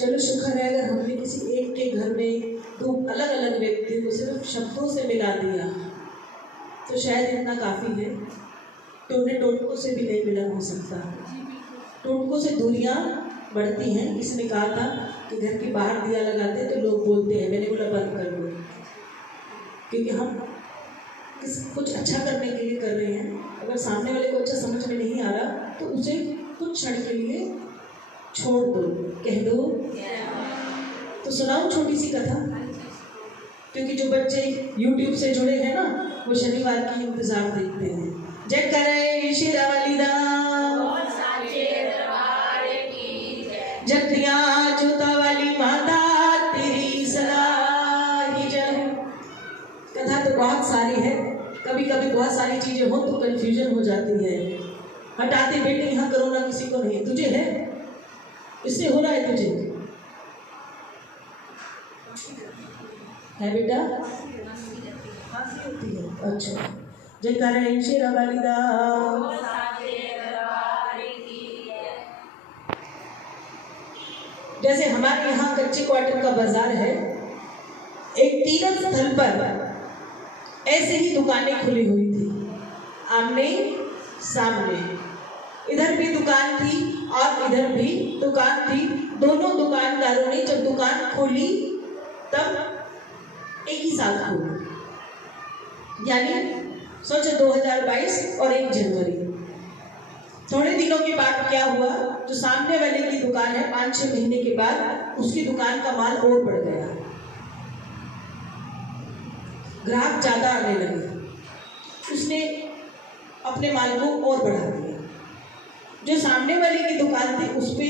चलो शुक्र है अगर हमने किसी एक के घर में दो अलग अलग व्यक्तियों को सिर्फ शब्दों से मिला दिया तो शायद इतना काफ़ी है। टोने टोटकों से भी नहीं मिलन हो सकता। टोटकों से दूरियां बढ़ती हैं। इसने कहा था कि घर के बाहर दिया लगाते तो लोग बोलते हैं, मैंने बोला बंद कर दो, क्योंकि हम कुछ अच्छा करने के लिए कर रहे हैं। अगर सामने वाले को अच्छा समझ में नहीं आ रहा तो उसे कुछ क्षण के लिए छोड़ दो, कह दो। तो सुनाऊं छोटी सी कथा, क्योंकि जो बच्चे YouTube से जुड़े हैं ना वो शनिवार की इंतजार देखते हैं। जय करे शेरा वाली दा जगदिया जोता वाली माता तेरी सदा ही जय। कथा तो बहुत सारी है, कभी कभी बहुत सारी चीजें हो तो कंफ्यूजन हो जाती है। हटाते बेटे यहाँ कोरोना किसी को नहीं, तुझे है, इससे हो रहा है तुझे है बेटा, खांसी होती है। अच्छा जय करे शेरा वाली दा। जैसे हमारे यहाँ कच्चे क्वार्टर का बाजार है, एक तीर्थ स्थल पर ऐसे ही दुकानें खुली हुई थी, आमने सामने। इधर भी दुकान थी और इधर भी दुकान थी। दोनों दुकानदारों ने जब दुकान खोली तब एक ही साथ खोली, यानी सोचो 2022 और 1 जनवरी। थोड़े दिनों के बाद क्या हुआ, जो सामने वाले की दुकान है 5-6 महीने के बाद उसकी दुकान का माल और बढ़ गया, ग्राहक ज्यादा आने लगे, उसने अपने माल को और बढ़ा दिया। जो सामने वाले की दुकान थी उस पे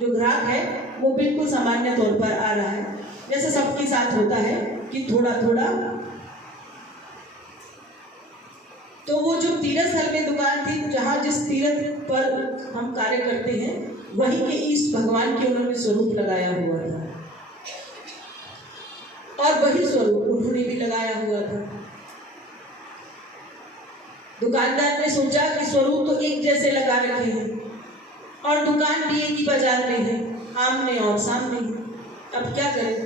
जो ग्राहक है वो बिल्कुल सामान्य तौर पर आ रहा है, जैसे सबके साथ होता है कि थोड़ा थोड़ा। तो वो जो तीर्थ स्थल में दुकान थी, जहाँ जिस तीर्थ पर हम कार्य करते हैं वहीं के ईष्ट भगवान के उन्होंने स्वरूप लगाया हुआ था और वही स्वरूप उन्होंने भी लगाया हुआ था। दुकानदार ने सोचा कि स्वरूप तो एक जैसे लगा रखे हैं और दुकान भी एक ही बाजार में है, आमने और सामने। अब क्या करें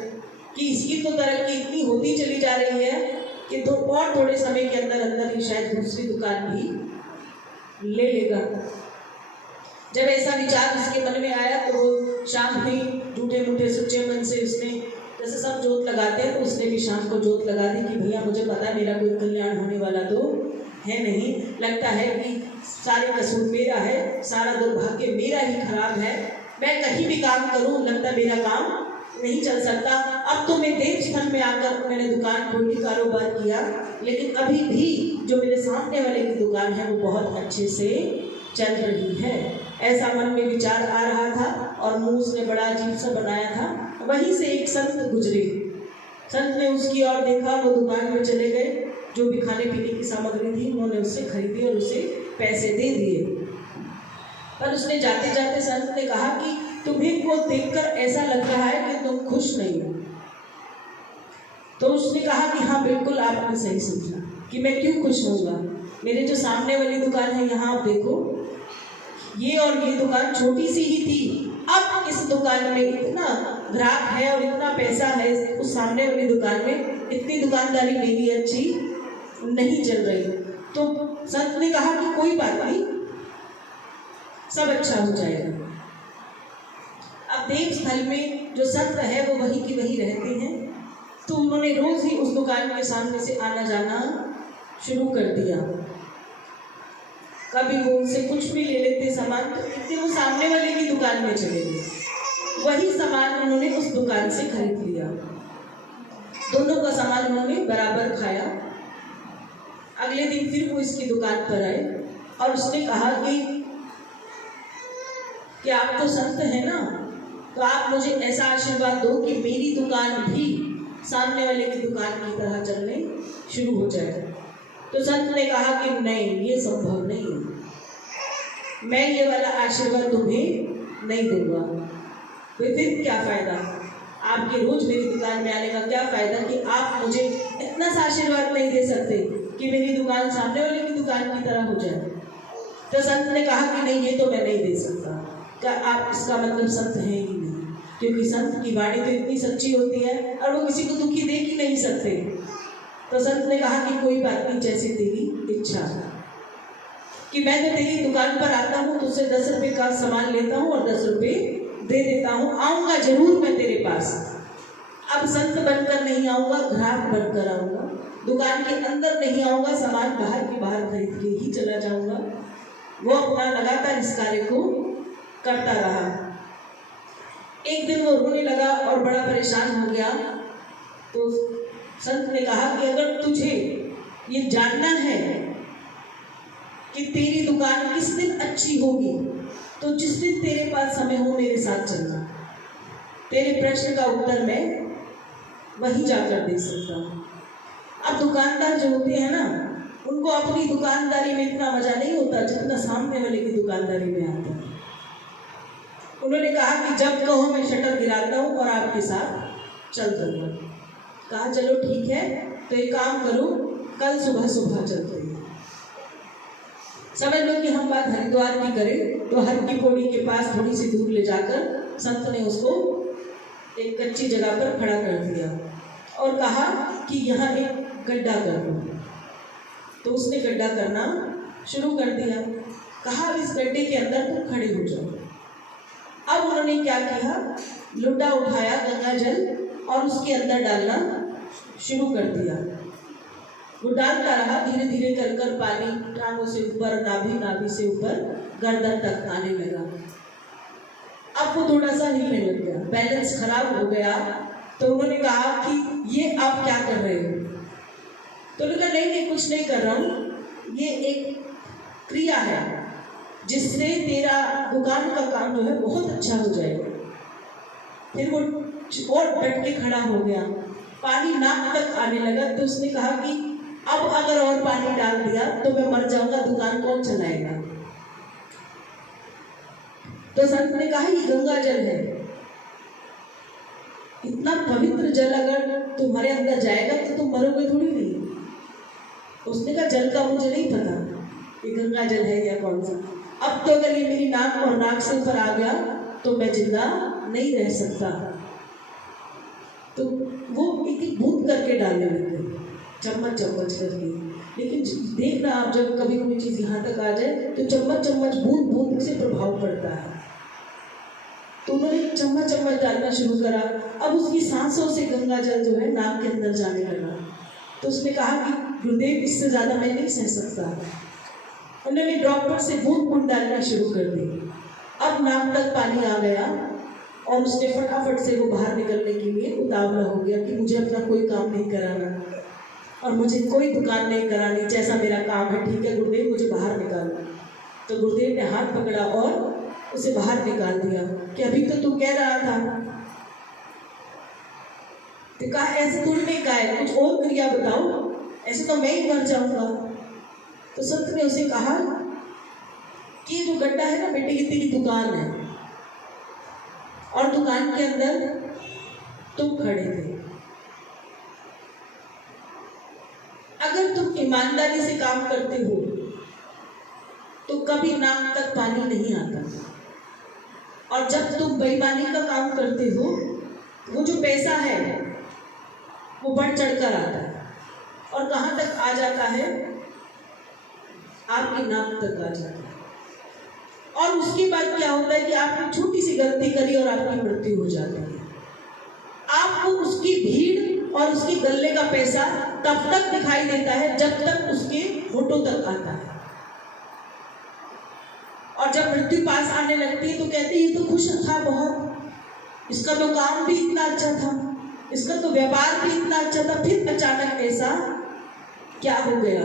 कि इसकी तो तरक्की इतनी होती चली जा रही है कि और थोड़े समय के अंदर अंदर ही शायद दूसरी दुकान भी ले लेगा। जब ऐसा विचार उसके मन में आया तो वो शाम ही झूठे मूठे सच्चे मन से उसने, जैसे सब जोत लगाते हैं तो उसने भी शाम को जोत लगा दी कि भैया मुझे पता है मेरा कोई कल्याण होने वाला तो है नहीं, लगता है कि सारे कसूर मेरा है, सारा दुर्भाग्य मेरा ही खराब है, मैं कहीं भी काम करूं लगता मेरा काम नहीं चल सकता। अब तो मैं देव स्थल में आकर मैंने दुकान खोली, कारोबार किया, लेकिन अभी भी जो मेरे सामने वाले की दुकान है वो बहुत अच्छे से चल रही है। ऐसा मन में विचार आ रहा था और मुंह उसने बड़ा अजीब सा बनाया था। वहीं से एक संत गुजरे, संत ने उसकी ओर देखा, वो दुकान में चले गए, जो भी खाने पीने की सामग्री थी उन्होंने उससे खरीदी और उसे पैसे दे दिए। पर उसने जाते जाते संत ने कहा कि तुम्हें को देखकर ऐसा लग रहा है कि तुम खुश नहीं हो। तो उसने कहा कि हाँ बिल्कुल आपने सही समझा कि मैं क्यों खुश होऊंगा, मेरे जो सामने वाली दुकान है यहाँ आप देखो, ये और ये दुकान छोटी सी ही थी, अब इस दुकान में इतना ग्राहक है और इतना पैसा है, उस सामने वाली दुकान में इतनी दुकानदारी मेरी अच्छी नहीं चल रही। तो संत ने कहा कि कोई बात नहीं, सब अच्छा हो जाएगा। अब देव स्थल में जो संत है वो वही की वही रहते हैं, तो उन्होंने रोज ही उस दुकान के सामने से आना जाना शुरू कर दिया। कभी वो उनसे कुछ भी ले लेते सामान, तो इससे वो सामने वाले की दुकान में चले गए, वही सामान उन्होंने उस दुकान से खरीद लिया, दोनों का सामान उन्होंने बराबर खाया। अगले दिन फिर वो इसकी दुकान पर आए और उसने कहा कि आप तो संत हैं ना, तो आप मुझे ऐसा आशीर्वाद दो कि मेरी दुकान भी सामने वाले की दुकान की तरह चलने शुरू हो जाए। तो संत ने कहा कि नहीं, ये संभव नहीं है, मैं ये वाला आशीर्वाद तुम्हें नहीं दूंगा। तो फिर क्या फायदा आपके रोज मेरी दुकान में आने का, क्या फायदा कि आप मुझे इतना सा आशीर्वाद नहीं दे सकते कि मेरी दुकान सामने वाले की दुकान की तरह हो जाए। तो संत ने कहा कि नहीं, ये तो मैं नहीं दे सकता। क्या आप, इसका मतलब संत है ही नहीं। क्योंकि संत की वाणी तो इतनी सच्ची होती है और वो किसी को दुखी देख ही नहीं सकते। तो संत ने कहा कि कोई बात नहीं, जैसी तेरी इच्छा, कि मैं तो तेरी दुकान पर आता हूँ, तुझसे 10 रुपये का सामान लेता हूँ और 10 रुपये दे देता हूँ, आऊँगा जरूर मैं तेरे पास। अब संत बनकर नहीं आऊँगा, ग्राहक बनकर आऊँगा, दुकान के अंदर नहीं आऊँगा, सामान बाहर के बाहर खरीद के ही चला जाऊँगा। वो अपना लगातार इस कार्य को करता रहा। एक दिन वो रोने लगा और बड़ा परेशान हो गया। तो संत ने कहा कि अगर तुझे ये जानना है कि तेरी दुकान किस दिन अच्छी होगी, तो जिस दिन तेरे पास समय हो मेरे साथ चलना। तेरे प्रश्न का उत्तर मैं वहीं जाकर दे सकता हूँ। अब दुकानदार जो होते हैं ना, उनको अपनी दुकानदारी में इतना मजा नहीं होता जितना सामने वाले की दुकानदारी में आता है। उन्होंने कहा कि जब कहो मैं शटर गिराता हूँ और आपके साथ चल दूंगा। कहा चलो ठीक है, तो एक काम करो, कल सुबह सुबह चलते हैं। समझ लो कि हम बात हरिद्वार की करें तो हर की पौड़ी के पास थोड़ी सी दूर ले जाकर संत ने उसको एक कच्ची जगह पर खड़ा कर दिया और कहा कि यहाँ एक गड्ढा कर दो। तो उसने गड्ढा करना शुरू कर दिया। कहा अब इस गड्ढे के अंदर तुम खड़े हो जाओ। अब उन्होंने क्या किया, लोटा उठाया गंगा जल और उसके अंदर डालना शुरू कर दिया। वो डालता रहा, धीरे धीरे कर कर पानी टांगों से ऊपर, नाभि से ऊपर गर्दन तक आने लगा। अब वो थोड़ा सा हिलने लग गया, बैलेंस खराब हो गया। तो उन्होंने कहा कि ये आप क्या कर रहे हो? तो उन्होंने कहा नहीं कुछ नहीं कर रहा हूँ, ये एक क्रिया है जिससे तेरा दुकान का काम जो है बहुत अच्छा हो जाएगा। फिर वो और डट के खड़ा हो गया, पानी नाक तक आने लगा। तो उसने कहा कि अब अगर और पानी डाल दिया तो मैं मर जाऊंगा, दुकान कौन चलाएगा? तो संत ने कहा ये गंगा जल है, इतना पवित्र जल अगर तुम्हारे अंदर जाएगा तो तुम मरोगे थोड़ी नहीं। उसने कहा जल का मुझे नहीं पता ये गंगा जल है या कौन सा, अब तो अगर ये मेरी नाक और नाक से ऊपर आ गया तो मैं जिंदा नहीं रह सकता। तो वो एक बूंद करके डालने लगे, चम्मच चम्मच करके। लेकिन देखना आप, जब कभी कोई चीज़ यहाँ तक आ जाए तो चम्मच चम्मच बूंद बूंद से प्रभाव पड़ता है। तो उन्होंने चम्मच चम्मच डालना शुरू करा। अब उसकी सांसों से गंगा जल जो है नाक के अंदर जाने लगा। तो उसने कहा कि गुरुदेव इससे ज़्यादा मैं नहीं सह सकता। उन्होंने ड्रॉपर से बूंद बूंद डालना शुरू कर दी। अब नाक तक पानी आ गया और उसने फटाफट से वो बाहर निकलने के लिए उतावला हो गया कि मुझे अपना कोई काम नहीं कराना और मुझे कोई दुकान नहीं करानी, जैसा मेरा काम है ठीक है गुरुदेव, मुझे बाहर निकालो। तो गुरुदेव ने हाथ पकड़ा और उसे बाहर निकाल दिया कि अभी तो तू कह रहा था। तो कहा ऐसे थोड़ी नहीं कहा है, कुछ और क्रिया बताओ, ऐसे तो मैं ही मर जाऊंगा। तो संत ने उसे कहा कि ये जो गड्ढा है ना बेटे, ये तेरी दुकान है और दुकान के अंदर तुम खड़े थे। अगर तुम ईमानदारी से काम करते हो तो कभी नाक तक पानी नहीं आता, और जब तुम बेईमानी का काम करते हो वो जो पैसा है वो बढ़ चढ़कर आता है और कहाँ तक आ जाता है, आपकी नाक तक आ जाता है। और उसके बाद क्या होता है कि आपने छोटी सी गलती करी और आपकी मृत्यु हो जाती है। आपको उसकी भीड़ और उसकी गल्ले का पैसा तब तक दिखाई देता है जब तक उसके होठों तक आता है, और जब मृत्यु पास आने लगती है तो कहते हैं ये तो खुश था बहुत, इसका तो काम भी इतना अच्छा था, इसका तो व्यापार भी इतना अच्छा था। फिर अचानक ऐसा क्या हो गया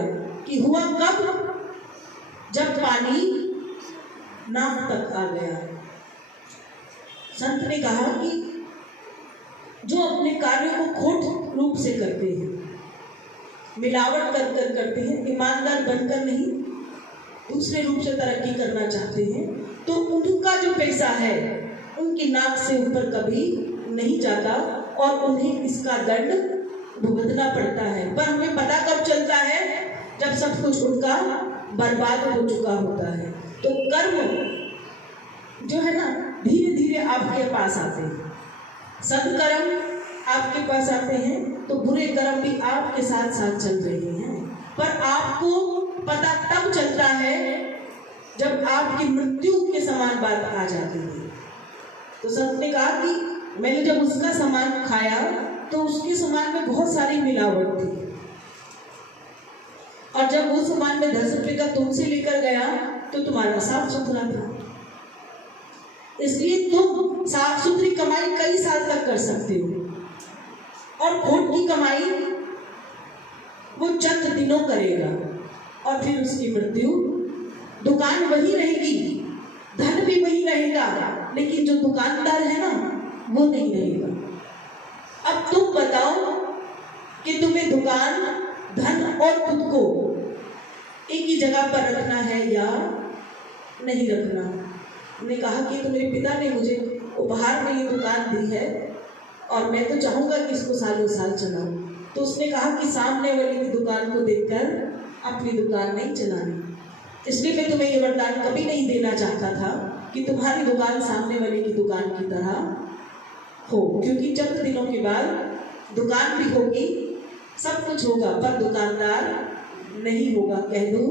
कि हुआ कब? जब पानी नाक तक आ गया। संत ने कहा कि जो अपने कार्यों को खोट रूप से करते हैं, मिलावट कर कर करते हैं, ईमानदार बनकर नहीं, दूसरे रूप से तरक्की करना चाहते हैं, तो उनका जो पैसा है उनकी नाक से ऊपर कभी नहीं जाता और उन्हें इसका दंड भुगतना पड़ता है। पर हमें पता कब चलता है? जब सब कुछ उनका बर्बाद हो चुका होता है। तो कर्म जो है ना, धीरे धीरे आपके पास आते हैं। सदकर्म आपके पास आते हैं तो बुरे कर्म भी आपके साथ साथ चल रहे हैं, पर आपको पता तब चलता है जब आपकी मृत्यु के समान बात आ जाती है। तो संत ने कहा कि मैंने जब उसका सामान खाया तो उसके सामान में बहुत सारी मिलावट थी, और जब वो सामान में 10 रुपए का तुमसे लेकर गया तो तुम्हारा साफ सुथरा था। इसलिए तुम साफ सुथरी कमाई कई साल तक कर सकते हो, और खोट की कमाई वो चंद दिनों करेगा और फिर उसकी मृत्यु। दुकान वही रहेगी, धन भी वही रहेगा, लेकिन जो दुकानदार है ना वो नहीं रहेगा। अब तुम बताओ कि तुम्हें दुकान, धन और खुद को एक ही जगह पर रखना है या नहीं रखना। उन्होंने कहा कि तो मेरे पिता ने मुझे उपहार में ये दुकान दी है और मैं तो चाहूंगा कि इसको सालों साल चलाऊं। तो उसने कहा कि सामने वाली की दुकान को देखकर अपनी दुकान नहीं चलानी। इसलिए मैं तुम्हें ये वरदान कभी नहीं देना चाहता था कि तुम्हारी दुकान सामने वाले की दुकान की तरह हो, क्योंकि चंद दिनों के बाद दुकान भी होगी, सब कुछ होगा, पर दुकानदार नहीं होगा। कह दो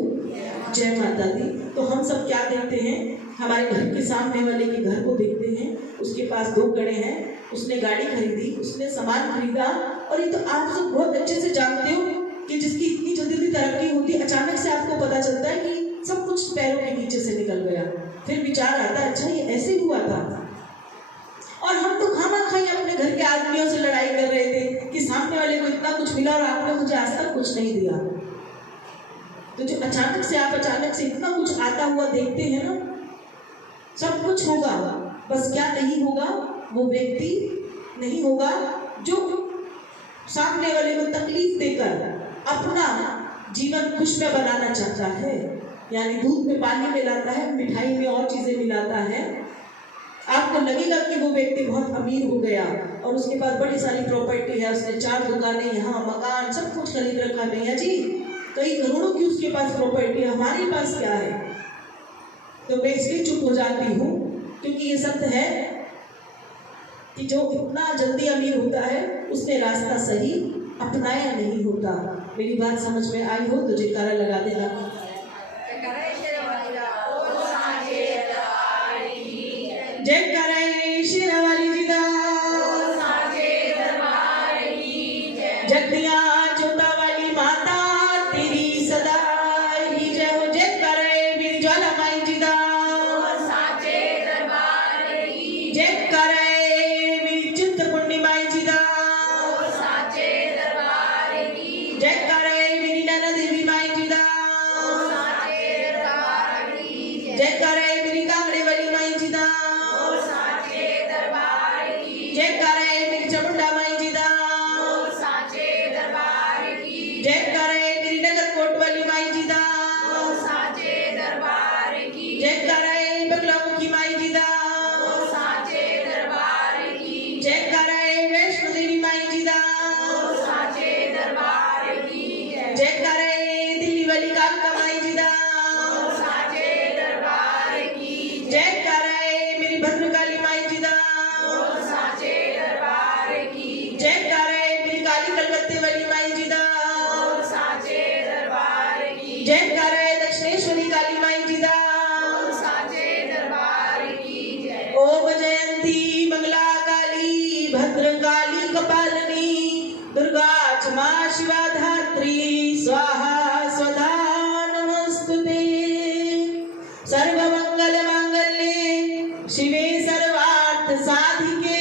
जय माता दी। तो हम सब क्या देखते हैं, हमारे घर के सामने वाले के घर को देखते हैं, उसके पास 2 गड़े हैं, उसने गाड़ी खरीदी, उसने सामान खरीदा, और ये तो आप सब बहुत अच्छे से जानते हो कि जिसकी इतनी जल्दी तरक्की होती, अचानक से आपको पता चलता है कि सब कुछ पैरों के नीचे से निकल गया। फिर विचार आता है, अच्छा ये ऐसे हुआ था। और हम तो खामा-खाई अपने घर के आदमियों से लड़ाई कर रहे थे कि सामने वाले को इतना कुछ मिला और आपने मुझे आज तक कुछ नहीं दिया। तो जो अचानक से इतना कुछ आता हुआ देखते हैं ना, सब कुछ होगा, बस क्या नहीं होगा, वो व्यक्ति नहीं होगा जो सामने वाले को तकलीफ देकर अपना जीवन खुशमय बनाना चाहता है। यानी दूध में पानी मिलाता है, मिठाई में और चीजें मिलाता है। आपको लगेगा कि वो व्यक्ति बहुत अमीर हो गया और उसके पास बड़ी सारी प्रॉपर्टी है, उसने 4 दुकानें, यहाँ मकान, सब कुछ खरीद रखा। भैया जी कई करोड़ों की उसके पास प्रॉपर्टी है, हमारे पास क्या है। तो मैं इसलिए चुप हो जाती हूँ, क्योंकि ये सत्य है कि जो इतना जल्दी अमीर होता है उसने रास्ता सही अपनाया नहीं होता। मेरी बात समझ में आई हो तो जयकारा लगा देना। जयकारा शेरावाली जी दा, जगदिया जोता वाली माता तेरी सदा ही जय हो। जयकारा मेरी ज्वाला माई जी दा, जयकारा मेरी चिंतपूर्णी माई जी दा, जयकारा मेरी नैना देवी माई जी दा, जयकारा मेरी कांगड़े वाली माई जी दा, जयकारा मेरी चामुंडा माई जी दा, जयकारा मेरी नगरकोट वाली माई जी दा, जयकारा बगलामुखी माई जी दा, जयकारा वैष्णो देवी माई जी दा, जयकारा दिल्ली वाली कालका माई जी दा, जयकारा मेरी भद्रकाली माई जी दा, जयकारा मेरी काली कलकत्ते वाली माई जी दा, जयकारा दक्षिणेश्वरी काली माई जी दा, ओम जयंती मंगला काली भद्रकाली कपालिनी दुर्गा क्षमा शिवा धात्री स्वाहा स्वधा नमस्तुते। सर्वमंगल मांगल्ये शिवे सर्वार्थ साधिके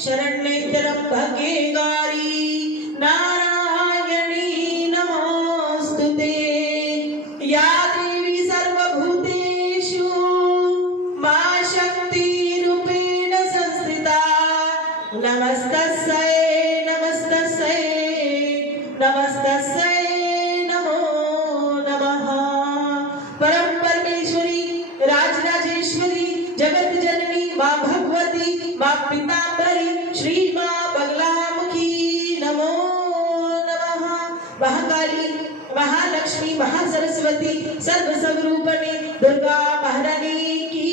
शरण्ये त्र्यंबके गौरी नारायणी नमोस्तुते। या देवी सर्वभूतेषु मां शक्ति रूपेण संस्थिता नमस्तस्यै नमस्तस्यै नमस्तस्यै नमो नमः। परम परमेश्वरी राजराजेश्वरी जगत जननी मां भगवती मां पीतांबरी श्री मां बगलामुखी नमो नमः। महाकाली महालक्ष्मी महासरस्वती सर्व स्वरूपणी दुर्गा महारानी की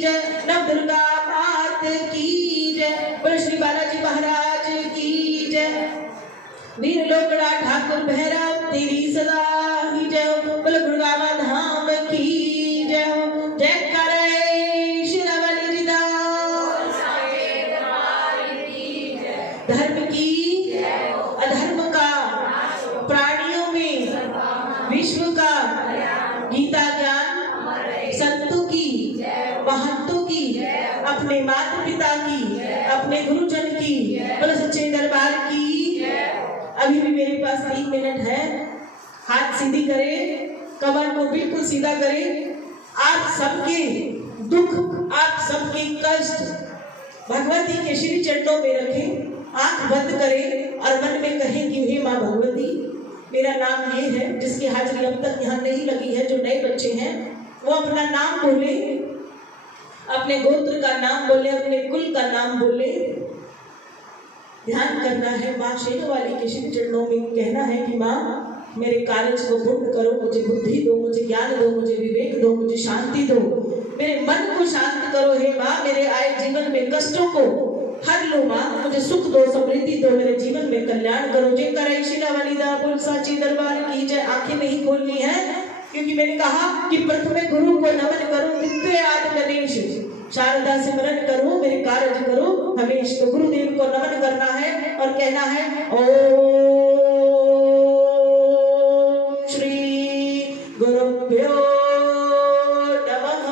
जय। नव दुर्गा मात की जय। श्री बालाजी काल भैरव तेरी सदा ही जय हो। बोलो गुड़गावा धाम की जय हो। जय करे शिरवली रिदास। धर्म की अधर्म का प्राणियों में विश्व का गीता ज्ञान संतों की महंतों की अपने माता पिता की अपने गुरुजन की बोलो सच्चे दरबार की। अभी भी मेरे पास 3 मिनट है। हाथ सीधी करें, कमर को बिल्कुल सीधा करें। आप सबके दुख आप सबके कष्ट भगवती के श्री चरणों में रखें। आंख बंद करें और मन में कहें कि हे माँ भगवती, मेरा नाम ये है। जिसकी हाजिरी अब तक यहाँ नहीं लगी है, जो नए बच्चे हैं, वो अपना नाम बोले, अपने गोत्र का नाम बोले, अपने कुल का नाम बोले। ध्यान करना है माँ शेरवाली के श्री चरणों में। कहना है कि माँ मेरे कार्य को पूर्ण करो, मुझे बुद्धि दो, मुझे ज्ञान दो, मुझे विवेक दो, मुझे शांति दो, मेरे मन को शांत करो। हे माँ मेरे आए जीवन में कष्टों को हर लो माँ, मुझे सुख दो, समृद्धि दो, मेरे जीवन में कल्याण करो। जय करे शिलावाली दा बोल साची दरबार की जय। आंखें नहीं खोलनी है, क्योंकि मैंने कहा कि प्रथम गुरु को नमन करो, द्वितीय आदि गणेश शारदा सिमरन करो, मेरे कार्य करो हमेश। तो गुरुदेव को नमन करना है और कहना है ओम श्री गुरुभ्यो नमः।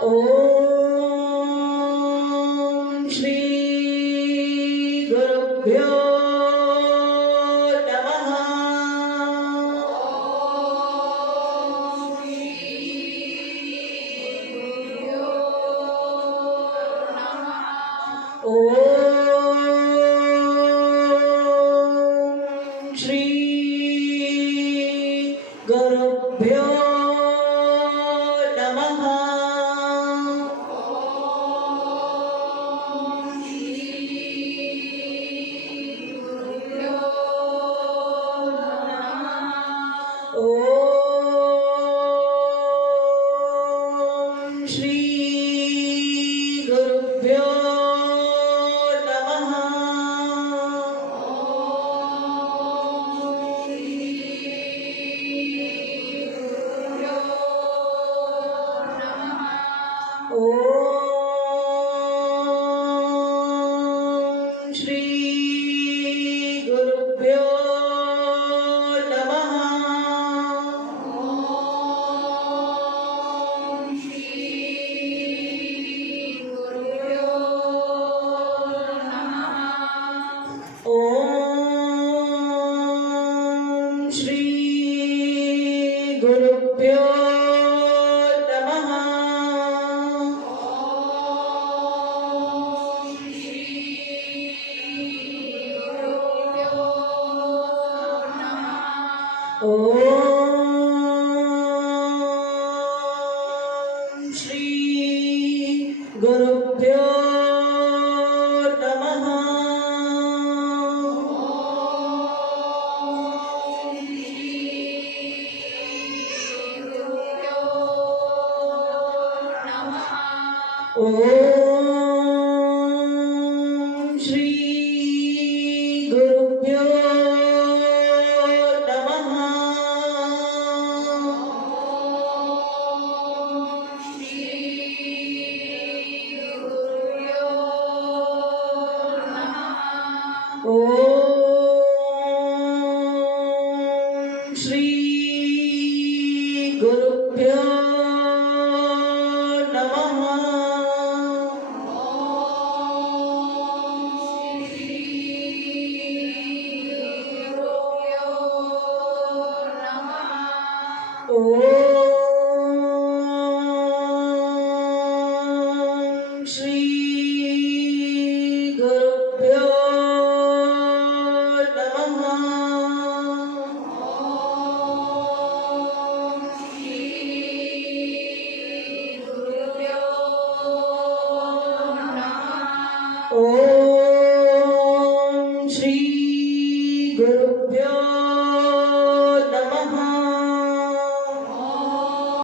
ओम श्री गुरुभ्यो नमः। ओम श्री गुरुभ्यो नमः। ओम श्री गुरुभ्यो नमः। ओम श्री गुरुभ्यो नमः। ओम श्री गुरुभ्यो नमः। ओम श्री गुरुभ्यो नमः। ओम श्री गुरुभ्यो नमः। ओम श्री गुरुभ्यो नमः। ओम श्री गुरुभ्यो नमः। ओम श्री गुरुभ्यो